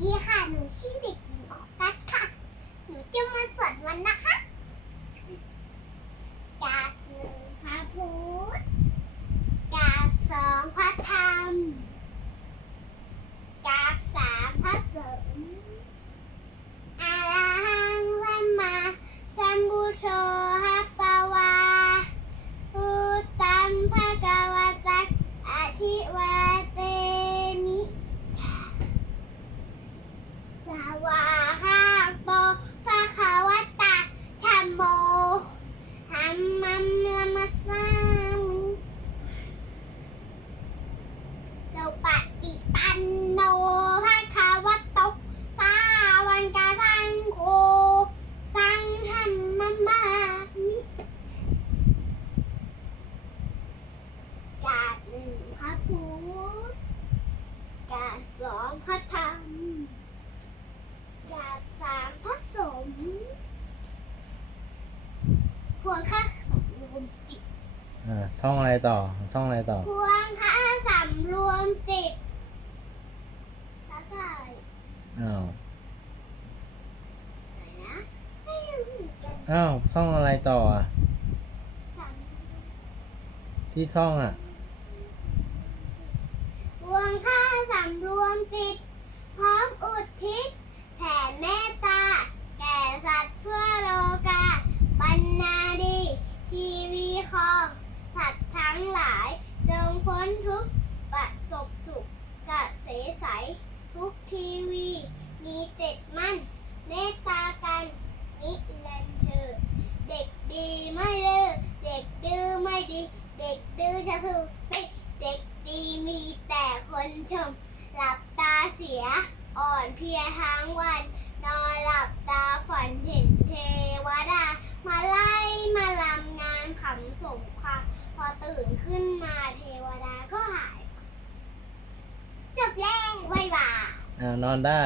ดีค่ะ หนูชื่อเด็กหญิงออกัสค่ะ หนูจะมาสวนวันนะคะกราบหนึ่งพระพุทธกราบสองพระธรรมกราบสามพระสงฆ์อาระหังสัมมาสัมพุทโธฮัปปวาพุทธังภะคะวะตังอธิวาเตมิ สวาหาโตภะคะวะตาธัมโมธัมมัมนามัสสามิสุปฏิปันโนภะคะวะโตสาวันกาสังโฆสังฆัมมะมามิกาบหนึ่งพระพุทธกาบสองพระธรรม กราบสามพระสงฆ์ พวงข้าสำรวมจิตอ่าท่องอะไรต่อ ท่องอะไรต่อ พวงข้าสำรวมจิตแล้วก็อะไรอ้าว นะไม่รู้เหมือนกันอ้าว ท่องอะไรต่ออะ สำที่ท่องอะ พวงข้าสำรวมจิต พร้อมอุทิศแผ่เมตตา แก่สัตว์ทั่วโลกาบรรณาดี ชีวีคองสัตว์ทั้งหลาย จงพ้นทุกข์ประสบสุขกะเสใส ทุกทีวี มีเจ็ดมั่น เมตตากันนิรันเธอ เด็กดีไม่เลิกเด็กดื้อไม่ดี เด็กดื้อจะถูกปิดเด็กดีมีแต่คนชม หลับตาเสียอ่อนเพลียทั้งวัน นอนหลับตาฝันเห็นเทวดา มาไล่มาลำงานขำสงครามพอตื่นขึ้นมาเทวดาก็หานอนได้